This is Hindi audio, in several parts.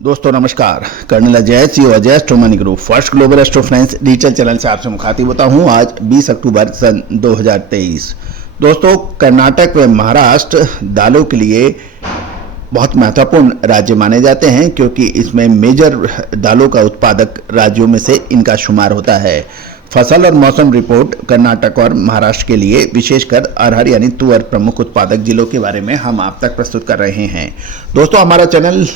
दोस्तों नमस्कार। Colonel Ajay CEO Ajay astro money group first global astro finance digital channel से आपसे मुखातिब होता हूं। आज 20 अक्टूबर सन 2023। दोस्तों, कर्नाटक व महाराष्ट्र दालों के लिए बहुत महत्वपूर्ण राज्य माने जाते हैं क्योंकि इसमें मेजर दालों का उत्पादक राज्यों में से इनका शुमार होता है। फसल और मौसम रिपोर्ट कर्नाटक और महाराष्ट्र के लिए विशेषकर अरहर यानी तुअर प्रमुख उत्पादक जिलों के बारे में हम आप तक प्रस्तुत कर रहे हैं। दोस्तों, हमारा चैनल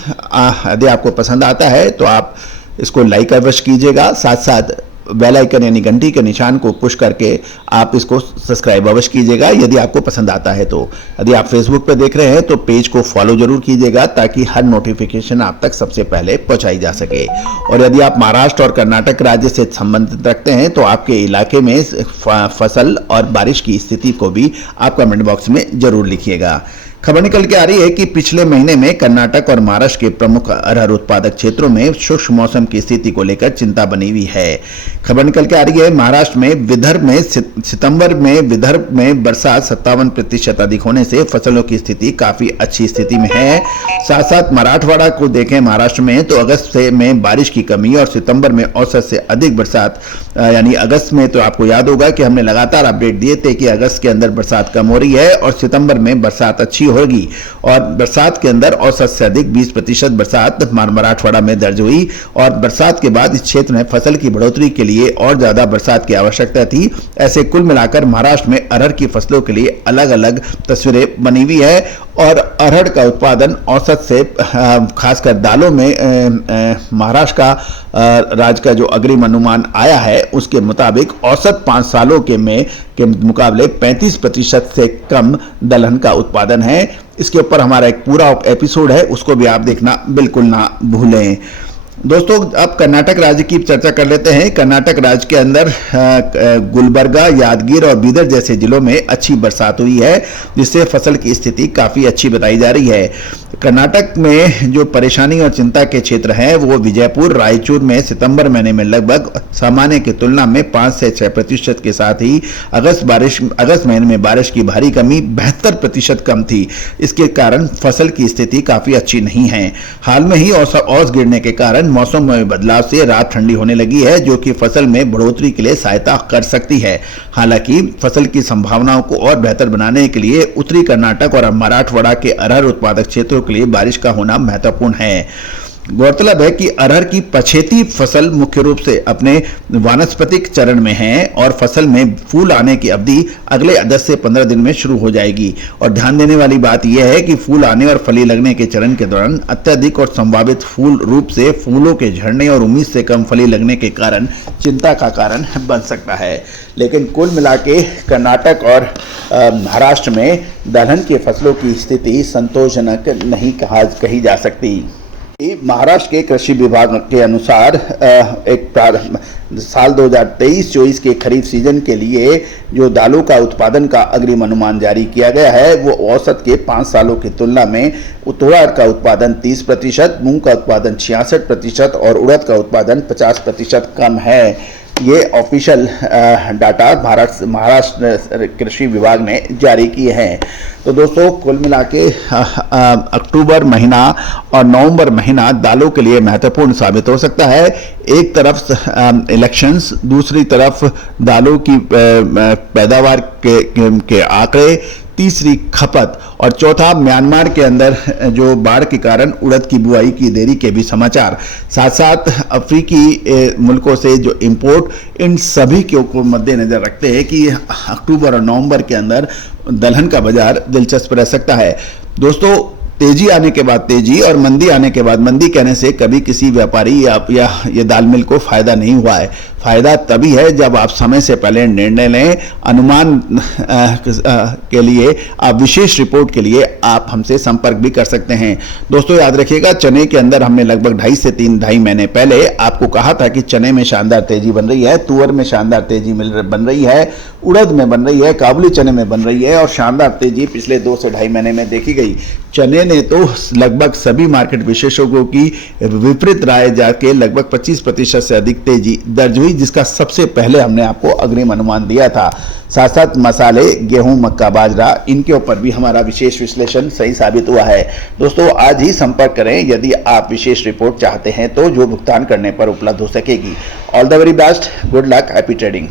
यदि आपको पसंद आता है तो आप इसको लाइक अवश्य कीजिएगा, साथ साथ बेल आइकन यानी घंटी के निशान को पुश करके आप इसको सब्सक्राइब अवश्य कीजिएगा यदि आपको पसंद आता है तो। यदि आप फेसबुक पर देख रहे हैं तो पेज को फॉलो जरूर कीजिएगा ताकि हर नोटिफिकेशन आप तक सबसे पहले पहुंचाई जा सके। और यदि आप महाराष्ट्र और कर्नाटक राज्य से संबंधित रखते हैं तो आपके इलाके में फसल और बारिश की स्थिति को भी आप कमेंट बॉक्स में जरूर लिखिएगा। खबर निकल के आ रही है कि पिछले महीने में कर्नाटक और महाराष्ट्र के प्रमुख अरहर उत्पादक क्षेत्रों में शुष्क मौसम की स्थिति को लेकर चिंता बनी हुई है। खबर निकल के आ रही है महाराष्ट्र में विदर्भ में सितंबर में विदर्भ में बरसात 57% अधिक होने से फसलों की स्थिति काफी अच्छी स्थिति में है। साथ साथ मराठवाड़ा को देखें महाराष्ट्र में तो अगस्त में बारिश की कमी और सितंबर में औसत से अधिक बरसात यानी अगस्त में तो आपको याद होगा कि हमने लगातार अपडेट दिए थे कि अगस्त के अंदर बरसात कम हो रही है और सितंबर में बरसात अच्छी होगी और बरसात के अंदर औसत से अधिक 20% बरसात मराठवाड़ा में दर्ज हुई और बरसात के बाद इस क्षेत्र में फसल की बढ़ोतरी के लिए और ज्यादा बरसात की आवश्यकता थी। ऐसे कुल मिलाकर महाराष्ट्र में अरहर की फसलों के लिए अलग अलग तस्वीरें बनी हुई है और अरहर का उत्पादन औसत से खासकर दालों में महाराष्ट्र का राज्य का जो अग्रिम अनुमान आया है उसके मुताबिक औसत 5 सालों के मुकाबले 35% से कम दलहन का उत्पादन है। इसके ऊपर हमारा एक पूरा एपिसोड है, उसको भी आप देखना बिल्कुल ना भूलें। दोस्तों, अब कर्नाटक राज्य की चर्चा कर लेते हैं। कर्नाटक राज्य के अंदर गुलबर्गा, यादगीर और बीदर जैसे जिलों में अच्छी बरसात हुई है जिससे फसल की स्थिति काफ़ी अच्छी बताई जा रही है। कर्नाटक में जो परेशानी और चिंता के क्षेत्र हैं वो विजयपुर, रायचूर में सितंबर महीने में लगभग सामान्य की तुलना में 5 से 6% के साथ ही अगस्त महीने में बारिश की भारी कमी 72% कम थी। इसके कारण फसल की स्थिति काफ़ी अच्छी नहीं है। हाल में ही औस गिरने के कारण मौसम में बदलाव से रात ठंडी होने लगी है जो कि फसल में बढ़ोतरी के लिए सहायता कर सकती है। हालांकि फसल की संभावनाओं को और बेहतर बनाने के लिए उत्तरी कर्नाटक और मराठवाड़ा के अरहर उत्पादक क्षेत्रों के लिए बारिश का होना महत्वपूर्ण है। गौरतलब है कि अरहर की पछेती फसल मुख्य रूप से अपने वानस्पतिक चरण में है और फसल में फूल आने की अवधि अगले 10 से 15 दिन में शुरू हो जाएगी। और ध्यान देने वाली बात यह है कि फूल आने और फली लगने के चरण के दौरान अत्यधिक और संभावित फूल रूप से फूलों के झड़ने और उम्मीद से कम फली लगने के कारण चिंता का कारण बन सकता है। लेकिन कुल मिला के कर्नाटक और महाराष्ट्र में दलहन की फसलों की स्थिति संतोषजनक नहीं कही जा सकती। महाराष्ट्र के कृषि विभाग के अनुसार साल 2023-24 के खरीफ सीजन के लिए जो दालों का उत्पादन का अग्रिम अनुमान जारी किया गया है वो औसत के 5 सालों की तुलना में तुअर का उत्पादन 30%, मूंग का उत्पादन 66% और उड़द का उत्पादन 50% कम है। ये ऑफिशियल डाटा महाराष्ट्र कृषि विभाग ने जारी किए हैं। तो दोस्तों, कुल मिला के अक्टूबर महीना और नवंबर महीना दालों के लिए महत्वपूर्ण साबित हो सकता है। एक तरफ इलेक्शंस, दूसरी तरफ दालों की पैदावार के आंकड़े, तीसरी खपत और चौथा म्यांमार के अंदर जो बाढ़ के कारण उड़द की बुआई की देरी के भी समाचार, साथ साथ अफ्रीकी मुल्कों से जो इंपोर्ट, इन सभी को मद्देनजर रखते हैं कि अक्टूबर और नवंबर के अंदर दलहन का बाजार दिलचस्प रह सकता है। दोस्तों, तेजी आने के बाद तेजी और मंदी आने के बाद मंदी कहने से कभी किसी व्यापारी या ये दाल मिल को फायदा नहीं हुआ है। फायदा तभी है जब आप समय से पहले निर्णय लें। अनुमान के लिए आप विशेष रिपोर्ट के लिए आप हमसे संपर्क भी कर सकते हैं। दोस्तों, याद रखिएगा, चने के अंदर हमने लगभग 2.5 से 3 महीने पहले आपको कहा था कि चने में शानदार तेजी बन रही है, तुअर में शानदार तेजी बन रही है, उड़द में बन रही है, काबुली चने में बन रही है और शानदार तेजी पिछले 2 से 2.5 महीने में देखी गई। चने ने तो लगभग सभी मार्केट विशेषज्ञों की विपरीत राय जाके लगभग 25% से अधिक तेजी दर्ज हुई हुई, जिसका सबसे पहले हमने आपको अग्रिम अनुमान दिया था। साथ साथ मसाले, गेहूं, मक्का, बाजरा, इनके ऊपर भी हमारा विशेष विश्लेषण सही साबित हुआ है। दोस्तों आज ही संपर्क करें यदि आप विशेष रिपोर्ट चाहते हैं तो, जो भुगतान करने पर उपलब्ध हो सकेगी। All the very best, good luck, happy trading.